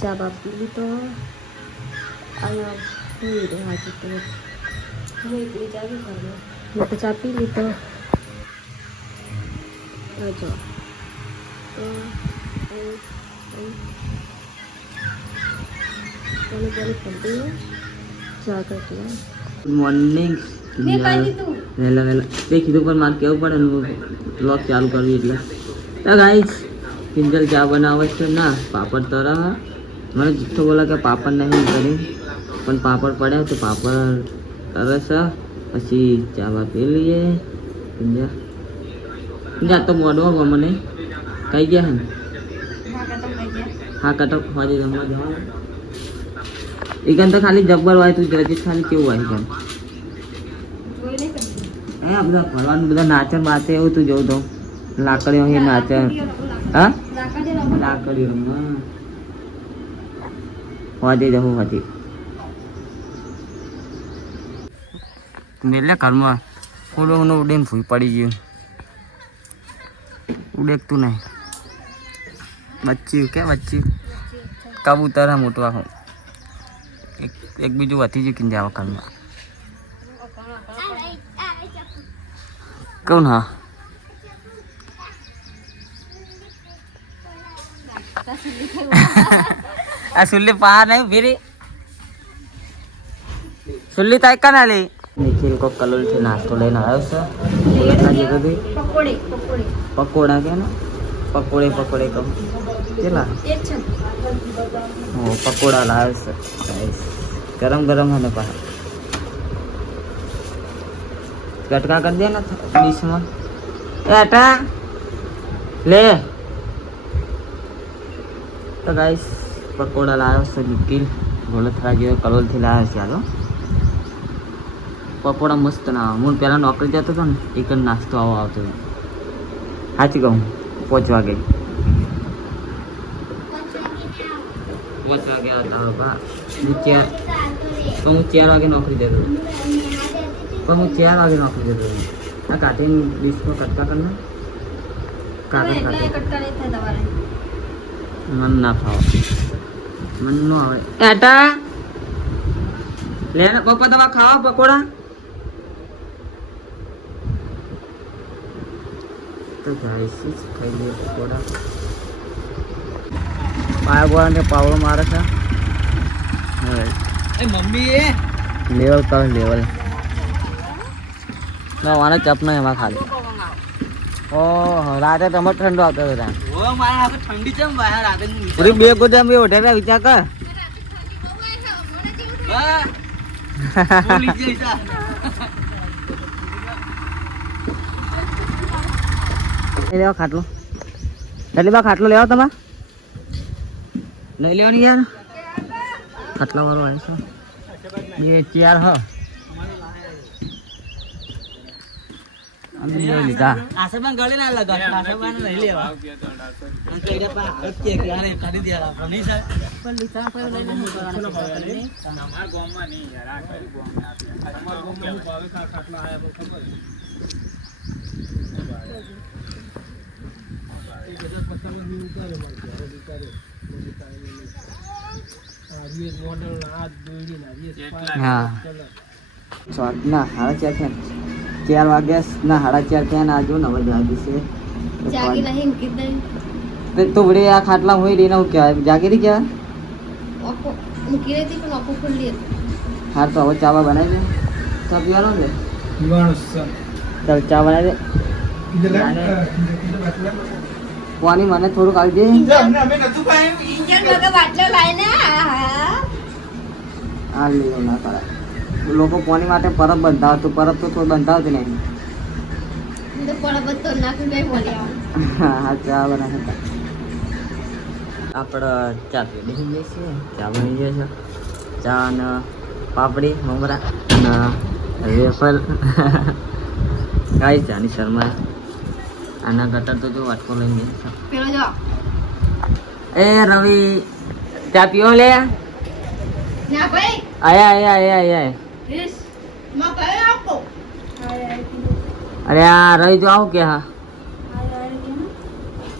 ચા બાપ પી લીધો અહીંયા સુઈ રહ્યા છે તો હું એકલી ચા બી કરું મેં તો ચા પી લીધો જો તો ચા કરતી ગુડ મોર્નિંગ વહેલા વહેલા તે કીધું પણ મારે કેવું પડે ને બ્લોગ ચાલુ કરવી એટલે તો ગાઈસ કિંજલ ચા બનાવે છે ના પાપડ તરા મને જુઠ્ઠો બોલા કે પાપડ નહીં કરી પણ પાપડ પડ્યા તો પાપડ તરે છે પછી ચા પી લઈએ કિંજલ તો મોડો મને કઈ ગયા હે હા કટક હોજે રમવા જવાનું એકન તો ખાલી જબ્બર હોય તું જજી ખાલી કેવું હોય એકન હા બધા ફરવાનું બધા નાચન બાતે એવું તું જોઉં તો લાકડીઓ અહીં નાચે હા લાકડીઓ રમવા હોજે જવું હોજે મેલે ઘરમાં ફૂલો ઉડીને ફૂઈ પડી ગયું ઉડેકતું નહીં બચ્ચી કે બચ્ચી કબૂતર હા મોટું આખું એક બીજું વધી ગયું કિંજલ ઘરમાં કોણ હા આ સુલ્લી પા નહીં ફીરી સુલ્લી તાઈ કના લે નિખિલ કો કલોલ થી નાસ્તો લઈને આવ્યો છે પકોડા કે ને પકોડે કમ કેટલા ઓ પકોડા લાવ્યો છે ગરમ હે ને પા કટકા कर दिया ना ડીશમાં એટા લે તો ગાઈસ પકોડા લાવ્યો છે નિખિલ ગોલથરા જેવો કલોલથી લાવ્યો છે આલો પકોડા મસ્ત ના હું પહેલા નોકરી જતો હતો ને એક નાસ્તો આવતો સાચી કહું 5 વાગે 5 વાગે આવતા બાપા હું 4 વાગે નોકરી જતો પણ હું 4 વાગે નોકરી જતો આ કાઢીને ડીશમાં કટકા કરના કાગળ મન ના ખાવ મન નો આવે એટા લે ને પપ્પા દવા ખાવા પકોડા તો ગાઈસ ખાઈ લે પકોડા પાવડા ને પાવડો મારે છે એ મમ્મી એ લેવલ કર લેવલ ના વાને ચપના એમાં ખાલી ઓહો રાતે તમાર ઠંડો આવતો હતો ઓ મારા હવે ઠંડી ચમ બહાર રાતે પૂરી બે ગોદામ બે હોટેલ વિચાર કર હા બોલી જઈતા લેવા ખાટલો જલ્દી બા ખાટલો લેવા તમા લઈ લેવાની યાર ખાટલા વાળો આવ્યો છે બે ચેર હ અમે લીધા આસમાન ગળે ના લગા આસમાન લઈ લેવા અને કઈડા પા હત્યા કે આને કાઢી દેલા પણ નહીં સાહેબ પણ લીધા પર લઈ લે અમાર ગામમાં નહીં યાર આ કઈ ગામમાં આપી અમાર ગામમાં ભાવે ખાટલા આયા ખબર હા ના 4:30 થયા 4 વાગ્યા ના 4:30 થયા ને આજુ 9 વાગે છે તો વડે આ ખાટલા હોય રેને હું કહેવાય જાગીરી કહેવાય મૂકી રહી હતી પણ ઓપો ખુલ્લી હતી હાર તો હવે ચાવા બનાવી દે ચા પીવાનો છે ચાલ ચા બનાવી દે પાણી મને થોડુંક આવી દે આ લેવો ના કરાય લોકો પાણી માટે પરબ બંધાવ તો પરબ તો થોડું બંધાવતું નહીં હા ચા બનાવે આપણે ચા પી લઈએ છીએ ચા બની જાય છે ચા ને પાપડી મમરા અને વેફર કાંઈ ચાની શર્મા આના ગટર તો જો વાટકો લઈને એ રવિ ચા પીઓ લે આયા અરે આ રવિ જો આવું કે હા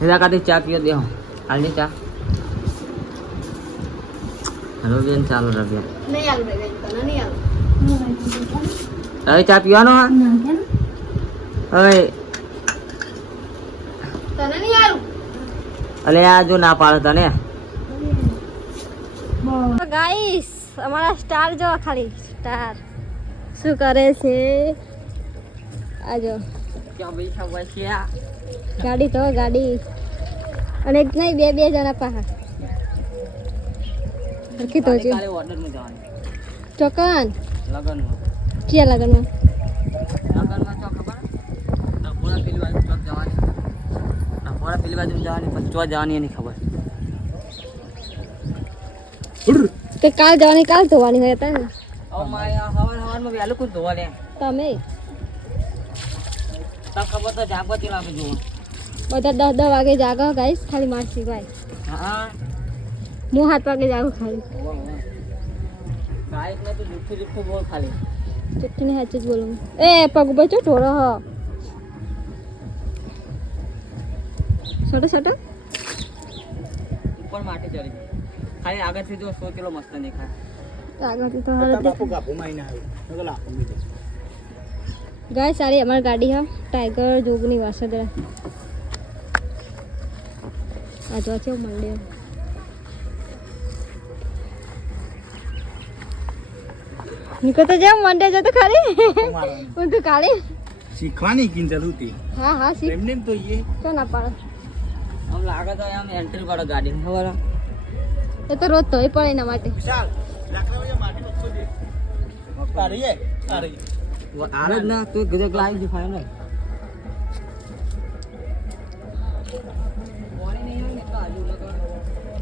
હીરા કાઢી ચા પીઓ દે હાલની ચા હલો બેન ચાલો રવ્યા નહીં આલું રે તને નહીં આલું હવે ચા પીવાનો હા હવે તને નહીં આલું અલે આ જો ના પાડો તને ગાઈસ અમારા સ્ટાર જો ખાલી સ્ટાર શું કરે છે આજો ક્યાં બેઠા હોય છે આ ગાડી તો ગાડી અને એક નહીં બે જણા પાહા રખી તો છે કાલે ઓર્ડર માં જવાનું ચોકન લગનમાં ક્યાં લગનમાં લગનમાં ચો ખબર નપોરા પેલી બાજુ ચોક જવાની નપોરા પેલી બાજુ જવાની પછી ચો જવાની એની ખબર તે કાલ જવાની કાલ ધોવાની હોય હતા ઓ માયા હવારમાં વહેલું કુછ ધોવા લે તમે તબ ખબર તો જાગવાતી લાગે જો બધા 10 વાગે જાગો ગાઈસ ખાલી મારસી ભાઈ હા હું 7 વાગે જાગું ખાલી ગાયક ને તો જુઠ્ઠું બોલ ખાલી ચુટ્ટી ને સાચું જ બોલું એ પગ બચો ઢોરો હ છોટો ઉપર માટી ચડી ખાલી આગળથી જો 100 કિલો મસ્ત દેખાય આગળથી તો હાલ ગાય સારી અમારી ગાડી હા ટાઈગર જોગની વાસદરા આ જો છે મંડે નિકો તો જેમ મંડે જતો ખાલી હું તો ખાલી શીખવાની કિન જરૂર હતી હા શીખ એમને તો ये તો ના પાડો આમ લાગે તો આમ એન્ટ્રી પાડો ગાડી ખબર એ તો રોજ ધોઈ પડે એના માટે વિશાલ લાકડા વાળી માટી બસો દે તારી હે તારી આરે જ ના તું ગજક લાવી છે ફાઈનલ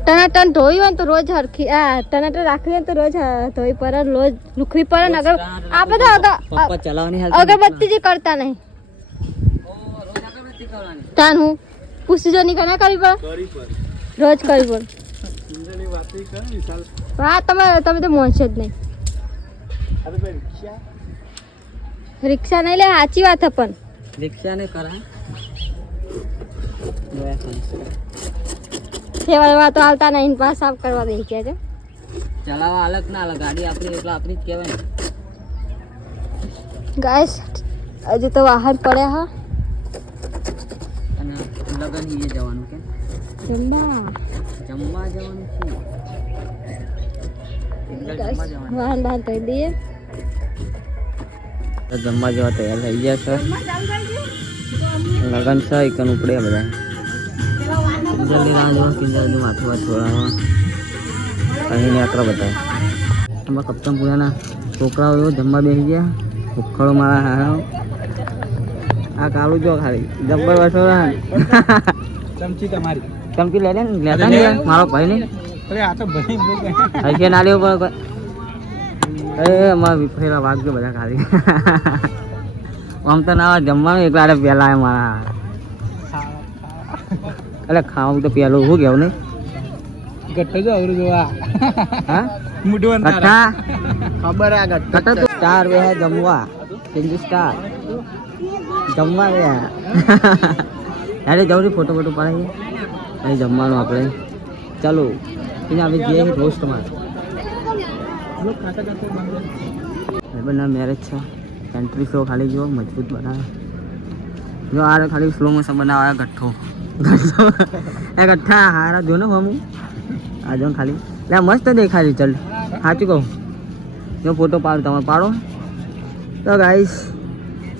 ટનાટન ધોઈ હોય ને તો રોજ હરખી ટનાટન રાખવી હોય ને તો રોજ ધોઈ પર રોજ લુખવી પડે ને અગર આ બધા પપ્પા ચલાવવાની હાલ અગરબત્તી જ કરતા નહીં રોજ અગરબત્તી કરવાની તાન હું પૂછજો નહીં કના કરવી પડે કરી પર રોજ કરવી પડે સુંદરની વાત કર વિશાલ હા તમે તો મોનશે જ નહીં અરે ભાઈ રિક્ષા રિક્ષા નહીં લે સાચી વાત પણ રિક્ષા ને કરા જોયા ખાલી સેવા તો આવતા નહીં પાસ સાફ કરવા દે કે છે ચલાવવા હાલત ના હાલે ગાડી આપણી એટલે આપણી જ કહેવાય ને ગાઈસ હજી તો બહાર પડ્યા હા અને લગન હીએ જવાનું કે જમવા જમવા જવાનું છે એકદમ જમવા જવાનું વાહન બહાર કરી દઈએ તો જમવા જવા તૈયાર થઈ ગયા છે લગન છે એકન ઉપડે બધા જલ્દી રાહ જોવા કિંજલનું માથું વાત છોડાવવા અહીં આકરા બતાવે એમાં કપ્તાનપુરાના છોકરાઓ જમવા બેસી ગયા ભૂખડો મારા હારો આ કાળું જો ખાલી જબ્બર વસોડા ચમચી તમારી ચમકી લે ને લેતા ને મારો ભાઈ ને અરે આ તો ભાઈ બહુ હશે ના લેવું પડે એ અમારા વિફરેલા વાગજો બધા ખાલી આમ તો ના જમવાનું એકલા પહેલા આવે મારા એટલે ખાવાનું તો પેલું શું કેવું નહીં ગટ્ટો જો અવરું જોવા હા મુડવન કઠા ખબર આ ગટ્ટો કઠા તો સ્ટાર વે જમવા પિંજુ સ્ટાર જમવા વે અરે જવરી ફોટો પાડીએ અહીં જમવાનું આપણે ચાલો એને આપણે જઈએ રોસ્ટમાં ભાઈબંધના મેરેજ છે એન્ટ્રી શો ખાલી જુઓ મજબૂત બનાવે જો આ ખાલી સ્લો મોશન બનાવ્યા ગઠ્ઠો એ ગઠ્ઠા હારા જો ને હમું આ જો ખાલી એટલે મસ્ત દેખાય છે ચાલ સાચું કહું જો ફોટો પાડો તમે પાડો તો ગાઈસ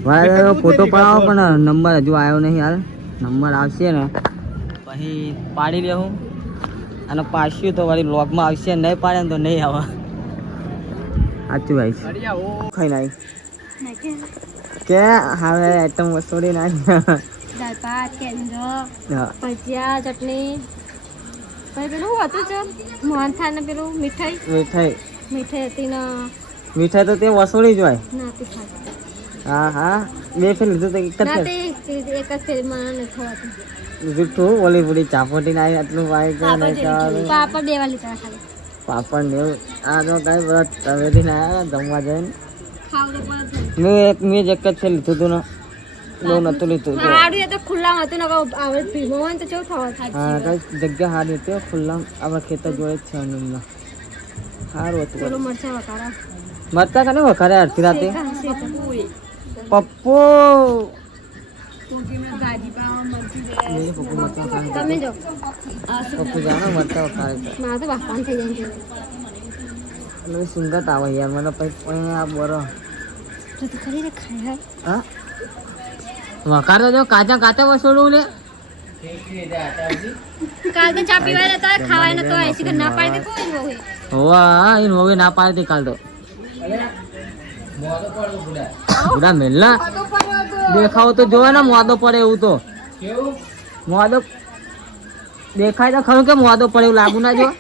ભાઈ ફોટો પાડો પણ નંબર હજુ આવ્યો નહીં હાલ નંબર આવશે ને પછી પાડી લેવું અને પાડશું તો વળી બ્લોગમાં આવશે નહીં પાડે ને તો નહીં આવે સાચું ગાઈસ ખાઈ નાઈ કે હવે આઈટમ વસોડી નાખી દાળ ભાત કેન્દ્ર હા ભજીયા ચટણી પછી પેલું શું હતું છે મોહનથાળ ને પેલું મીઠાઈ મીઠાઈ હતી ને મીઠાઈ તો તે વસોડી જ હોય ના તે ખાધી હા હા બે ફેર લીધું તો એક જ ના ફેર તે એક જ ફેરમાં નથી ખવાતું જુઠ્ઠું ઓલી પૂરી ચાપોટી નાઈ આટલું વાય કે નહીં ખાવાનું પાપડ દેવા લીધા ખાલી પાપડ ને એવું આ તો કઈ બધા તવેથી ના આવ્યા જમવા જઈને ખાવડે પર મેં જ એક જ ફેર લીધું હતું ને બહુ નતું લીધું હતું હાડું એ તો ખુલ્લામાં હતું ને આવડે ભીમો હોય ને તો કેવું થવા થાય હા કઈ જગ્યા હારી હતી ખુલ્લા આપણા ખેતર જોડે જ છે અનુમમાં સારું હતું પેલો મરચા વકારા મરતા કને વખારે અડધી રાતે પપ્પુ મેરે પપ્પુ મરતા વખારે તમે જો પપ્પુ જાણો મરતા વખારે મારે તો બાપાને થઈ જાય છે મને સિંગત આવે યાર મને પછી આ બરો તો તું ખરી રે ખાય હા વખારે જો કાચા કાચા વસોડું લે કાલ તો ચા પીવાય રહેતા ખાવાય નતો એસી કે ના પાડી દે કોઈ હોય હોવા એ હવે ના પાડતી કાલ તો બુડા મેલના દેખાવ તો જોવે ને મોદો પડે એવું તો મોદો દેખાય તો ખરું કે મોદો પડે એવું લાગુ ના જો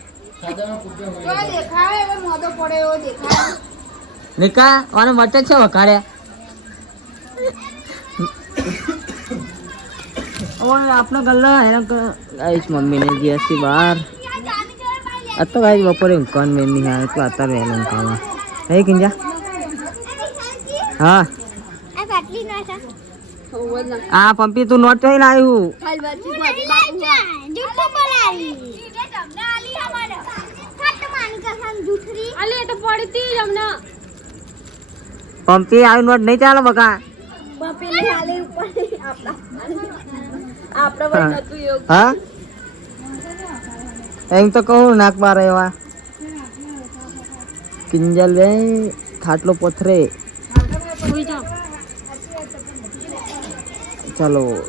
નિકા અને મરચા છે વખાડે આપનો ગલ્લા હેરાન ગાઈસ મમ્મી ને જીએસટી બહાર આ તો ગાઈસ બપોરે કોણ મેન નહીં આવે તો અત્યારે વહેલું ખાવા હે કિંજા હા આ પંપી તું નોટ કઈ લાવ્યું પંપી આવી નોટ નહીં ચાલે બકા હા એમ તો કહું નાક બાર એવા કિંજલ બે ખાટલો પથરે ચાલો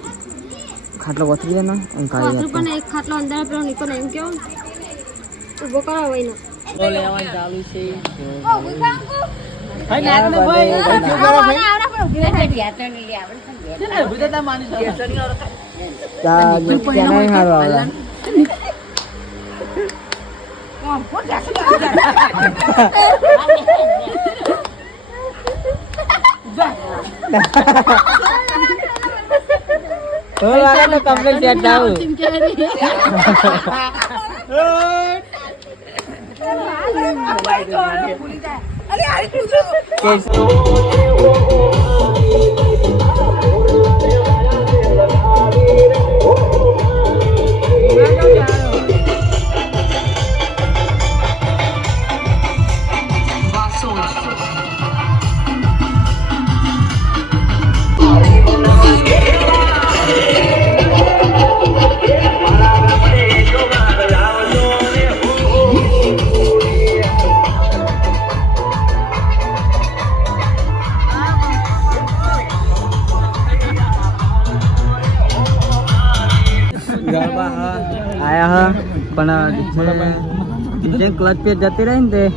ખાટલો પથરી જાય ને એમ કાઢી પણ એક ખાટલો અંદર પેલો નીકો ને એમ કેવો ઉભો કરાવો એને તો લેવાનું ચાલુ છે ભાઈ નાક ને ભાઈ શું કરો ભાઈ બુદેતા માની ત્યાં હારો આવે કમ્પ્લેટ સેટ જાવ આયા હા પણ જે ક્લચ પેજ જતી રહી ને તે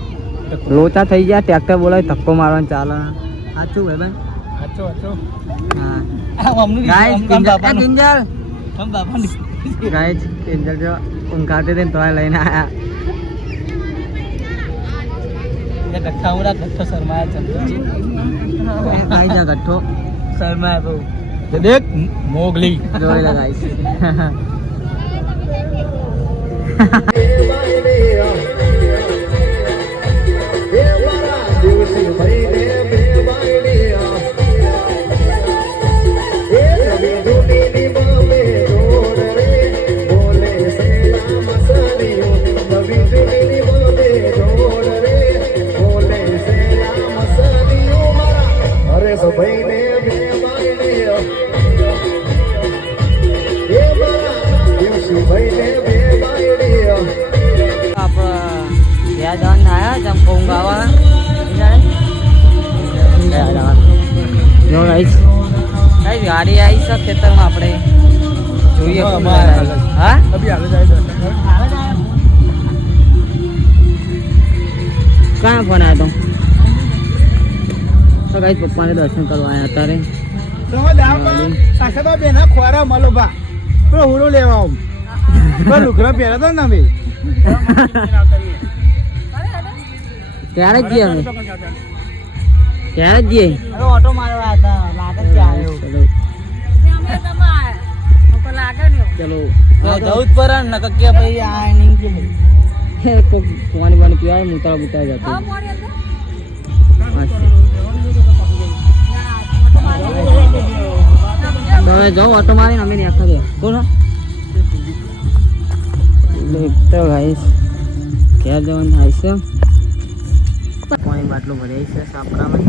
લોચા થઈ ગયા ટ્રેક્ટર બોલાવી ધક્કો મારવાનું ચાલે સાચું ભાઈ હા ગાઈસ કિંજલ ગાઈસ કિંજલ જો ઊંઘાતે ને તો લઈને આયા ગઠ્ઠા ઉડા ગઠ્ઠો શર્માયા ચંદ્રજી ગાઈસ આ ગઠ્ઠો શર્માયા બહુ દેખ મોગલી જોઈ લે ગાઈસ ગાડી આવી છે ખેતરમાં આપણે જોઈએ હા ક્યાં ફોન આવ્યો તો ગાઈસ પપ્પાને દર્શન કરવા આવ્યા અત્યારે બેના ખોરા મળો બા પેલો હુડો લેવા આવું લુકડા પહેરા તો ને અમે ત્યારે જ જઈએ અમે ત્યારે જ જઈએ ઓટો મારવા હતા લાગે છે આવ્યો ચલો દઉદ પર નક કે ભાઈ આ નહીં કે પાણી પાણી પીવાય મુતરા બુતરા જતો તમે જાઓ ઓટો મારીને અમે નહીં આખા બોલો તો ગાઈસ ઘેર જવાનું થાય છે બાટલો ભરાય છે સાપરામાં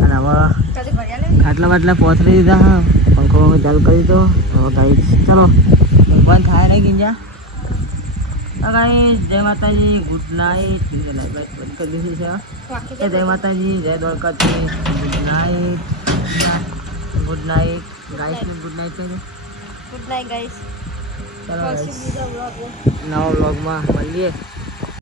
અને હવે ખાટલા બાટલા પોથરી દીધા હા પંખો ચાલુ કરી દીધો હવે ગાઈસ ચલો ઊંઘવાનું થાય નહીં ગીંજા ગાઈસ જય માતાજી ગુડ નાઇટ બંધ કરી દીધી છે જય માતાજી જય Dwarkadhish good night guys good night છે ગુડ નાઇટ ગાઈસ ચલો નવા વ્લોગમાં મળીએ